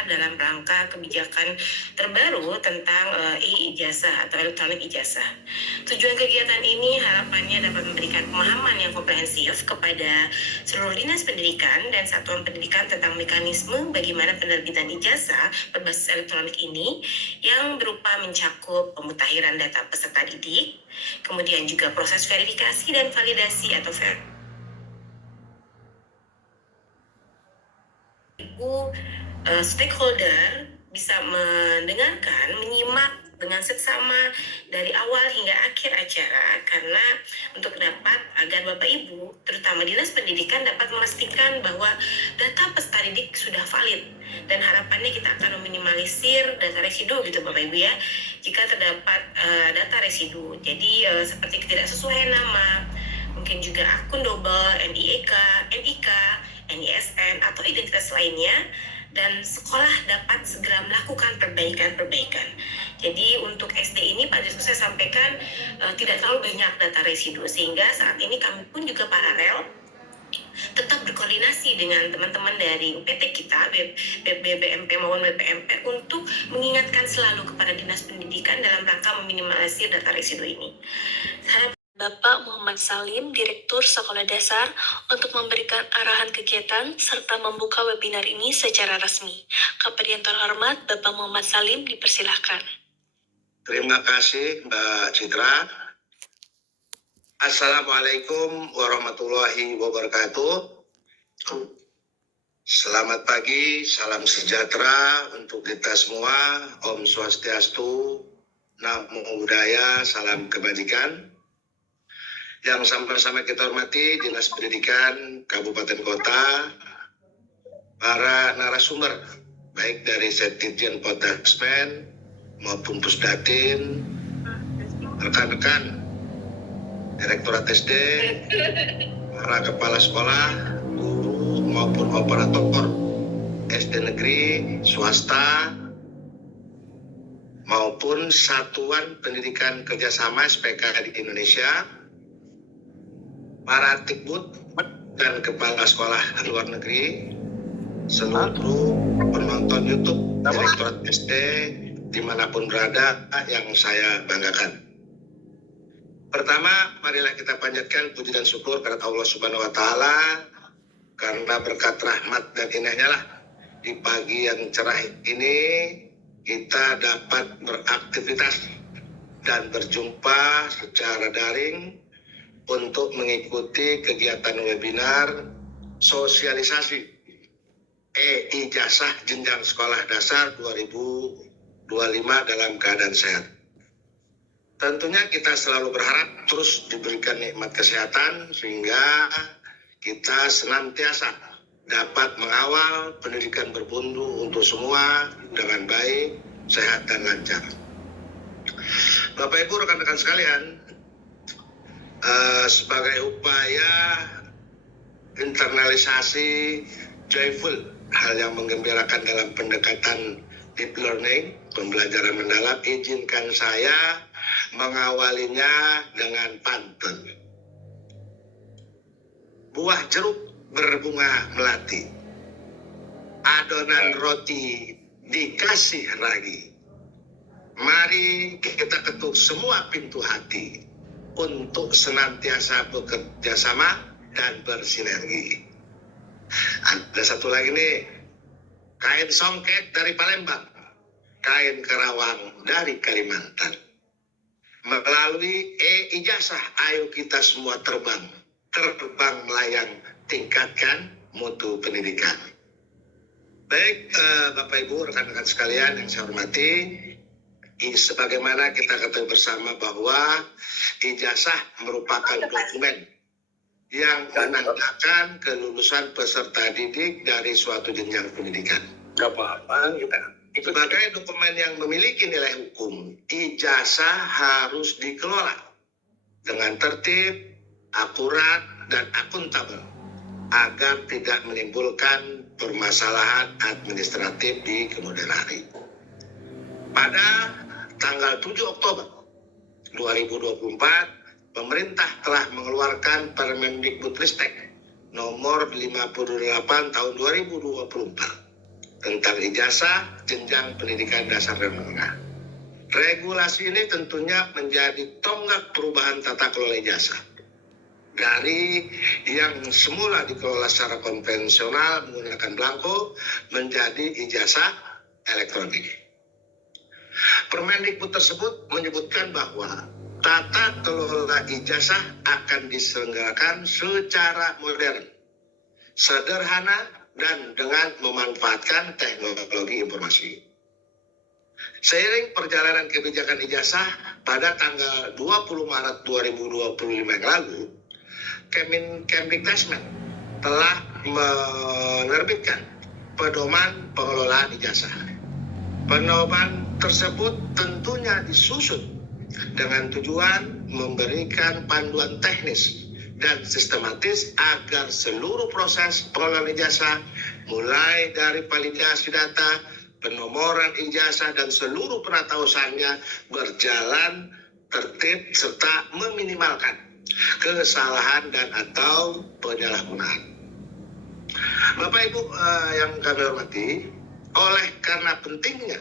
besar dalam rangka kebijakan terbaru tentang e-ijazah atau elektronik ijazah. Tujuan kegiatan ini harapannya dapat memberikan pemahaman yang komprehensif kepada seluruh dinas pendidikan dan satuan pendidikan tentang mekanisme bagaimana penerbitan ijazah berbasis elektronik ini yang berupa mencakup pemutahiran data peserta didik, kemudian juga proses verifikasi dan validasi atau stakeholder bisa mendengarkan, menyimak dengan seksama dari awal hingga akhir acara, karena untuk dapat agar Bapak Ibu, terutama Dinas Pendidikan, dapat memastikan bahwa data peserta didik sudah valid, dan harapannya kita akan meminimalisir data residu gitu Bapak Ibu ya, jika terdapat data residu. Jadi seperti ketidaksesuaian nama, mungkin juga akun double, NIK, NISN, atau identitas lainnya, dan sekolah dapat segera melakukan perbaikan-perbaikan. Jadi untuk SD ini Pak Direktur saya sampaikan tidak terlalu banyak data residu, sehingga saat ini kami pun juga paralel tetap berkoordinasi dengan teman-teman dari UPT kita, BBMP maupun BPMP, untuk mengingatkan selalu kepada Dinas Pendidikan dalam rangka meminimalisir data residu ini. Bapak Muhammad Salim, Direktur Sekolah Dasar, untuk memberikan arahan kegiatan serta membuka webinar ini secara resmi. Kepada yang terhormat, Bapak Muhammad Salim dipersilahkan. Terima kasih Mbak Citra. Assalamualaikum warahmatullahi wabarakatuh. Selamat pagi, salam sejahtera untuk kita semua. Om Swastiastu, Namo Buddhaya, salam kebajikan. Yang sama-sama kita hormati Dinas Pendidikan Kabupaten Kota, para narasumber baik dari Setjen Potaspen maupun Pusdatin, rekan-rekan Direktorat SD, para kepala sekolah, guru maupun operator SD negeri, swasta, maupun Satuan Pendidikan Kerjasama SPK di Indonesia, para Tikbud dan kepala sekolah luar negeri, seluruh penonton YouTube Direktorat SD dimanapun berada yang saya banggakan. Pertama, marilah kita panjatkan puji dan syukur kepada Allah Subhanahu wa Ta'ala, karena berkat rahmat dan inahnya lah di pagi yang cerah ini kita dapat beraktivitas dan berjumpa secara daring untuk mengikuti kegiatan webinar sosialisasi e-ijazah jenjang sekolah dasar 2025 dalam keadaan sehat. Tentunya kita selalu berharap terus diberikan nikmat kesehatan sehingga kita senantiasa dapat mengawal pendidikan berbundu untuk semua dengan baik, sehat, dan lancar. Bapak Ibu, rekan-rekan sekalian, sebagai upaya internalisasi joyful, hal yang menggembirakan dalam pendekatan deep learning, pembelajaran mendalam, izinkan saya mengawalinya dengan pantun. Buah jeruk berbunga melati, adonan roti dikasih ragi. Mari kita ketuk semua pintu hati untuk senantiasa bekerja sama dan bersinergi. Ada satu lagi nih, kain songket dari Palembang, kain kerawang dari Kalimantan. Melalui e-ijazah, ayo kita semua terbang melayang, tingkatkan mutu pendidikan. Baik, Bapak Ibu, rekan-rekan sekalian yang saya hormati, sebagaimana kita ketahui bersama bahwa ijazah merupakan dokumen yang menandakan kelulusan peserta didik dari suatu jenjang pendidikan. Gak apa-apa kita. Sebagai dokumen yang memiliki nilai hukum, ijazah harus dikelola dengan tertib, akurat, dan akuntabel agar tidak menimbulkan permasalahan administratif di kemudian hari. Pada tanggal 7 Oktober 2024, pemerintah telah mengeluarkan Permendikbudristek nomor 58 tahun 2024 tentang ijazah jenjang pendidikan dasar dan menengah. Regulasi ini tentunya menjadi tonggak perubahan tata kelola ijazah. Dari yang semula dikelola secara konvensional menggunakan belangko menjadi ijazah elektronik. Permendikbud tersebut menyebutkan bahwa tata kelola ijazah akan diselenggarakan secara modern, sederhana, dan dengan memanfaatkan teknologi informasi. Seiring perjalanan kebijakan ijazah pada tanggal 20 Maret 2025 yang lalu, Kemdikbud telah menerbitkan pedoman pengelolaan ijazah. Pedoman tersebut tentunya disusun dengan tujuan memberikan panduan teknis dan sistematis agar seluruh proses pengelolaan ijazah mulai dari validasi data, penomoran ijazah dan seluruh penatausahaannya berjalan tertib serta meminimalkan kesalahan dan atau penyalahgunaan. Bapak Ibu yang kami hormati, oleh karena pentingnya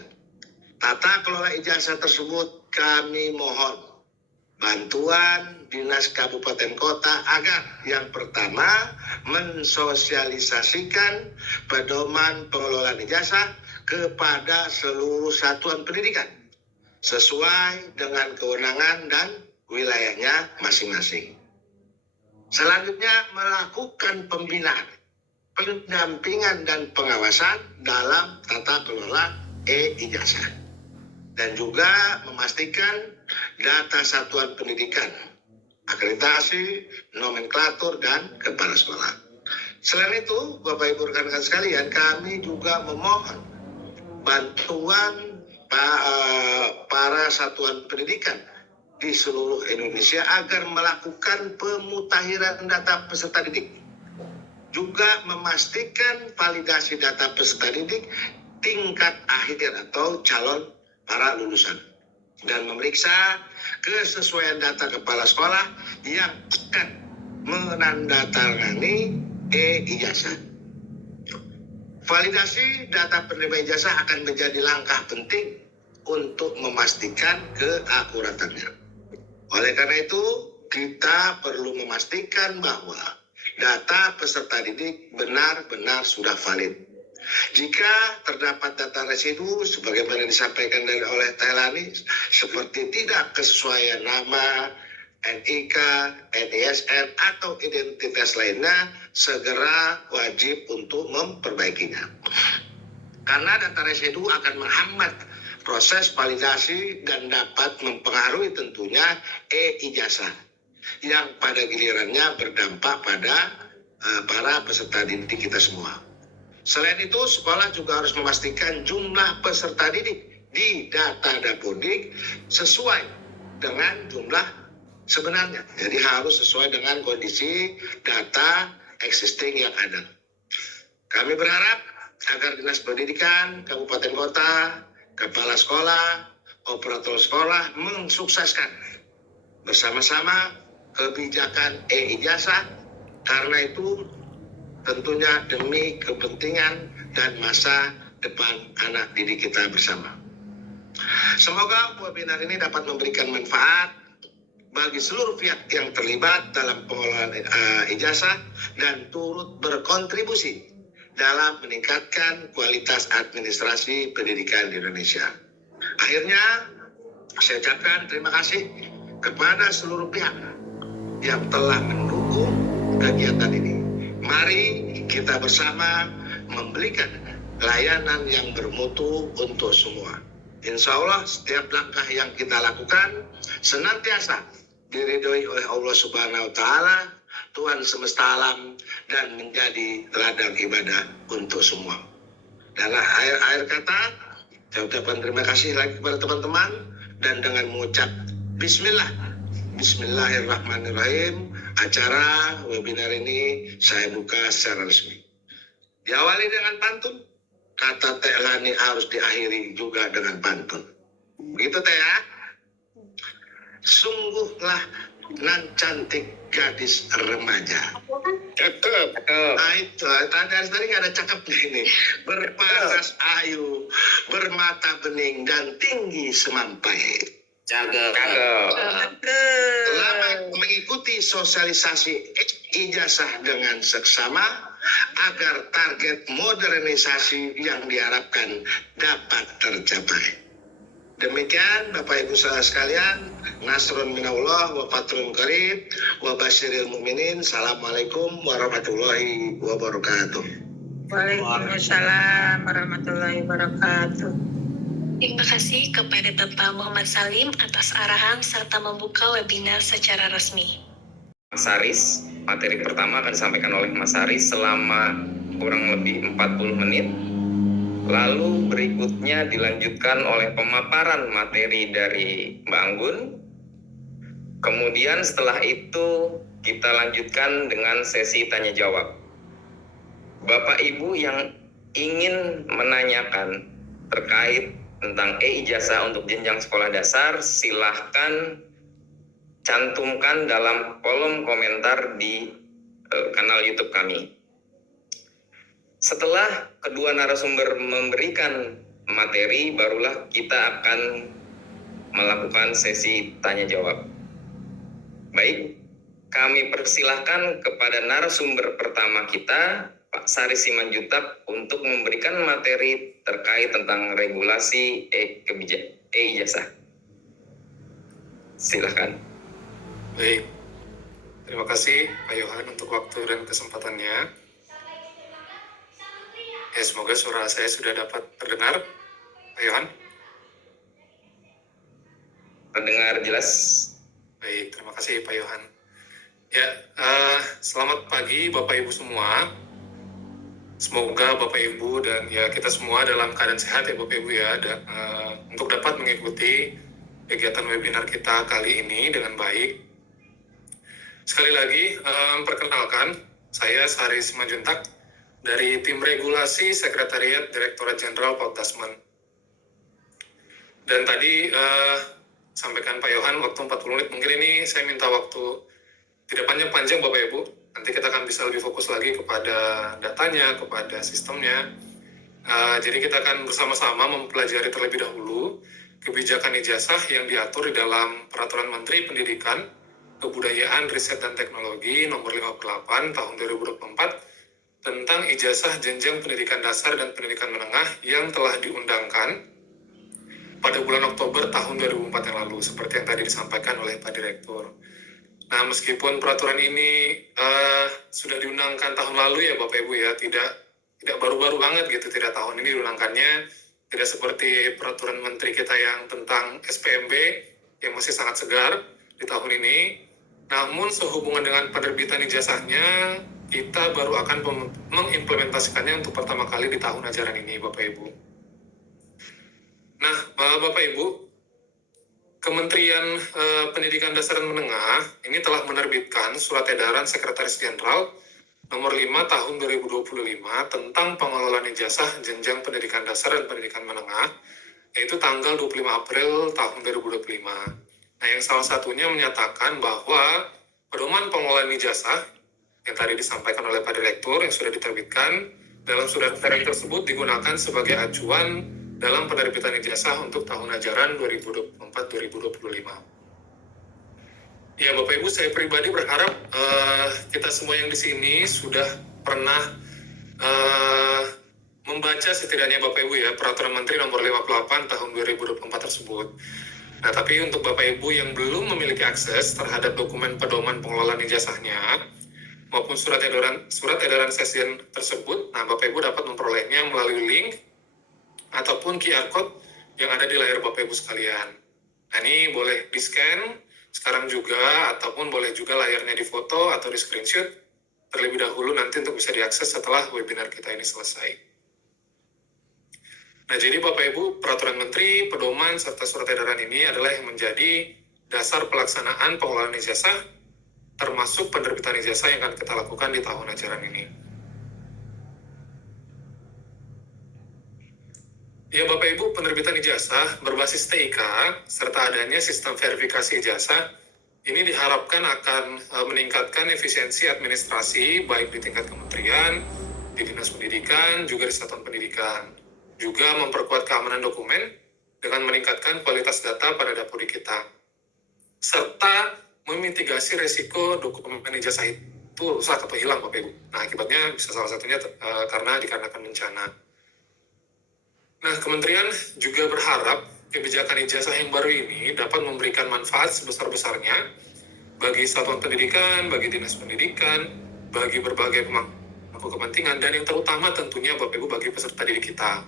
tata kelola ijazah tersebut, kami mohon bantuan Dinas Kabupaten Kota agar yang pertama mensosialisasikan pedoman pengelolaan ijazah kepada seluruh satuan pendidikan sesuai dengan kewenangan dan wilayahnya masing-masing. Selanjutnya melakukan pembinaan, pendampingan dan pengawasan dalam tata kelola e-ijazah. Dan juga memastikan data satuan pendidikan, akreditasi, nomenklatur, dan kepala sekolah. Selain itu, Bapak Ibu rekan-rekan sekalian, kami juga memohon bantuan para satuan pendidikan di seluruh Indonesia agar melakukan pemutakhiran data peserta didik. Juga memastikan validasi data peserta didik tingkat akhir atau calon para lulusan, dan memeriksa kesesuaian data kepala sekolah yang akan menandatangani e-ijazah. Validasi data penerima ijazah akan menjadi langkah penting untuk memastikan keakuratannya. Oleh karena itu, kita perlu memastikan bahwa data peserta didik benar-benar sudah valid. Jika terdapat data residu sebagaimana disampaikan oleh Tailani seperti tidak kesesuaian nama, NIK, NISN atau identitas lainnya, segera wajib untuk memperbaikinya. Karena data residu akan menghambat proses validasi dan dapat mempengaruhi tentunya e-ijazah yang pada gilirannya berdampak pada para peserta didik kita semua. Selain itu, sekolah juga harus memastikan jumlah peserta didik di data Dapodik sesuai dengan jumlah sebenarnya. Jadi harus sesuai dengan kondisi data existing yang ada. Kami berharap agar Dinas Pendidikan, Kabupaten Kota, Kepala Sekolah, Operator Sekolah mensukseskan bersama-sama kebijakan e-ijazah, karena itu tentunya demi kepentingan dan masa depan anak didik kita bersama. Semoga webinar ini dapat memberikan manfaat bagi seluruh pihak yang terlibat dalam pengelolaan ijazah dan turut berkontribusi dalam meningkatkan kualitas administrasi pendidikan di Indonesia. Akhirnya, saya ucapkan terima kasih kepada seluruh pihak yang telah mendukung kegiatan ini. Mari kita bersama memberikan layanan yang bermutu untuk semua. Insya Allah setiap langkah yang kita lakukan senantiasa diridhoi oleh Allah Subhanahu wa Ta'ala, Tuhan semesta alam, dan menjadi ladang ibadah untuk semua. Dan akhir kata, saya ucapkan terima kasih lagi kepada teman-teman, dan dengan mengucap Bismillahirrahmanirrahim, acara webinar ini saya buka secara resmi. Diawali dengan pantun, kata Teh Lani harus diakhiri juga dengan pantun. Begitu Teh ya? Sungguhlah nan cantik gadis remaja, Cakep. Nah itu, tadi nggak ada cakepnya ini. Berparas ayu, bermata bening, dan tinggi semampai. Cakep. Selamat mengikuti sosialisasi ijazah dengan seksama agar target modernisasi yang diharapkan dapat tercapai. Demikian Bapak Ibu saudara sekalian, Nasrun minallah wa fatrun qarib wa basyiril mu'minin. Assalamualaikum warahmatullahi wabarakatuh. Waalaikumsalam warahmatullahi wabarakatuh. Terima kasih kepada Bapak Muhammad Salim atas arahan serta membuka webinar secara resmi. Mas Haris, materi pertama akan disampaikan oleh Mas Haris selama kurang lebih 40 menit. Lalu berikutnya dilanjutkan oleh pemaparan materi dari Mbak Anggun. Kemudian setelah itu kita lanjutkan dengan sesi tanya jawab. Bapak Ibu yang ingin menanyakan terkait tentang e-ijazah untuk jenjang sekolah dasar, silahkan cantumkan dalam kolom komentar di kanal YouTube kami. Setelah kedua narasumber memberikan materi, barulah kita akan melakukan sesi tanya jawab. Baik, kami persilahkan kepada narasumber pertama kita, Pak Sari Simanjuntak, untuk memberikan materi terkait tentang regulasi e-ijazah. Silakan. Baik, terima kasih Pak Yohan untuk waktu dan kesempatannya. Ya, semoga suara saya sudah dapat terdengar, Pak Yohan. Terdengar jelas. Baik, terima kasih Pak Yohan. Ya, selamat pagi Bapak Ibu semua. Semoga Bapak Ibu dan ya kita semua dalam keadaan sehat ya Bapak Ibu ya, untuk dapat mengikuti kegiatan webinar kita kali ini dengan baik. Sekali lagi, perkenalkan, saya Sari Simanjuntak dari Tim Regulasi Sekretariat Direktorat Jenderal Paudasmen. Dan tadi sampaikan Pak Yohan waktu 40 menit, mungkin ini saya minta waktu tidak panjang-panjang Bapak Ibu. Nanti kita akan bisa lebih fokus lagi kepada datanya, kepada sistemnya. Jadi kita akan bersama-sama mempelajari terlebih dahulu kebijakan ijazah yang diatur di dalam Peraturan Menteri Pendidikan, Kebudayaan, Riset, dan Teknologi Nomor 58 Tahun 2024 tentang ijazah jenjang pendidikan dasar dan pendidikan menengah yang telah diundangkan pada bulan Oktober tahun 2004 yang lalu, seperti yang tadi disampaikan oleh Pak Direktur. Nah, meskipun peraturan ini sudah diundangkan tahun lalu ya Bapak Ibu ya, tidak baru-baru banget gitu, tidak tahun ini diundangkannya, tidak seperti peraturan menteri kita yang tentang SPMB yang masih sangat segar di tahun ini. Namun sehubungan dengan penerbitan ijazahnya, kita baru akan mengimplementasikannya untuk pertama kali di tahun ajaran ini, Bapak Ibu. Nah, Bapak Ibu, Kementerian Pendidikan Dasar dan Menengah ini telah menerbitkan Surat Edaran Sekretaris Jenderal Nomor 5 Tahun 2025 tentang pengelolaan ijazah jenjang pendidikan dasar dan pendidikan menengah, yaitu tanggal 25 April tahun 2025. Nah, yang salah satunya menyatakan bahwa pedoman pengelolaan ijazah yang tadi disampaikan oleh Pak Direktur yang sudah diterbitkan dalam surat edaran tersebut digunakan sebagai acuan dalam penerbitan ijazah untuk tahun ajaran 2024-2025. Ya Bapak Ibu, saya pribadi berharap kita semua yang di sini sudah pernah membaca setidaknya Bapak Ibu ya Peraturan Menteri Nomor 58 Tahun 2024 tersebut. Nah, tapi untuk Bapak Ibu yang belum memiliki akses terhadap dokumen pedoman pengelolaan ijazahnya maupun surat edaran session tersebut, nah Bapak Ibu dapat memperolehnya melalui link ataupun QR code yang ada di layar Bapak Ibu sekalian. Nah, ini boleh di-scan sekarang juga, ataupun boleh juga layarnya difoto atau di screenshot terlebih dahulu nanti untuk bisa diakses setelah webinar kita ini selesai. Nah, jadi Bapak Ibu, Peraturan Menteri, Pedoman, serta Surat Edaran ini adalah yang menjadi dasar pelaksanaan pengelolaan ijazah, termasuk penerbitan ijazah yang akan kita lakukan di tahun ajaran ini. Ya Bapak Ibu, penerbitan ijazah berbasis TIK serta adanya sistem verifikasi ijazah Ini diharapkan akan meningkatkan efisiensi administrasi baik di tingkat kementerian, di dinas pendidikan, juga di satuan pendidikan. Juga memperkuat keamanan dokumen dengan meningkatkan kualitas data pada dapur kita. Serta memitigasi resiko dokumen ijazah itu rusak atau hilang, Bapak Ibu. Nah, akibatnya bisa salah satunya karena dikarenakan bencana. Nah, kementerian juga berharap kebijakan ijazah yang baru ini dapat memberikan manfaat sebesar-besarnya bagi satuan pendidikan, bagi dinas pendidikan, bagi berbagai pemangku kepentingan, dan yang terutama tentunya Bapak Ibu bagi peserta didik kita,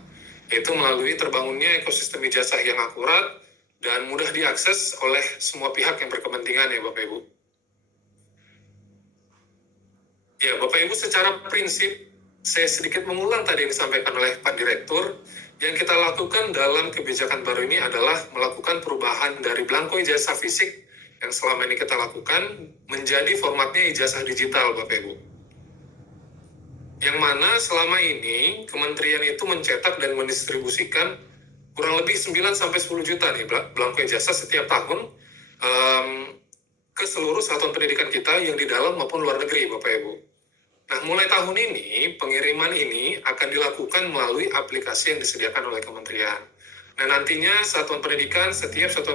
yaitu melalui terbangunnya ekosistem ijazah yang akurat dan mudah diakses oleh semua pihak yang berkepentingan ya Bapak Ibu. Ya Bapak Ibu, secara prinsip saya sedikit mengulang tadi yang disampaikan oleh Pak Direktur. Yang kita lakukan dalam kebijakan baru ini adalah melakukan perubahan dari belangko ijazah fisik yang selama ini kita lakukan menjadi formatnya ijazah digital, Bapak Ibu. Yang mana selama ini kementerian itu mencetak dan mendistribusikan kurang lebih 9-10 juta nih belangko ijazah setiap tahun ke seluruh satuan pendidikan kita yang di dalam maupun luar negeri, Bapak Ibu. Nah, mulai tahun ini, pengiriman ini akan dilakukan melalui aplikasi yang disediakan oleh kementerian. Nah, nantinya satuan pendidikan, setiap satuan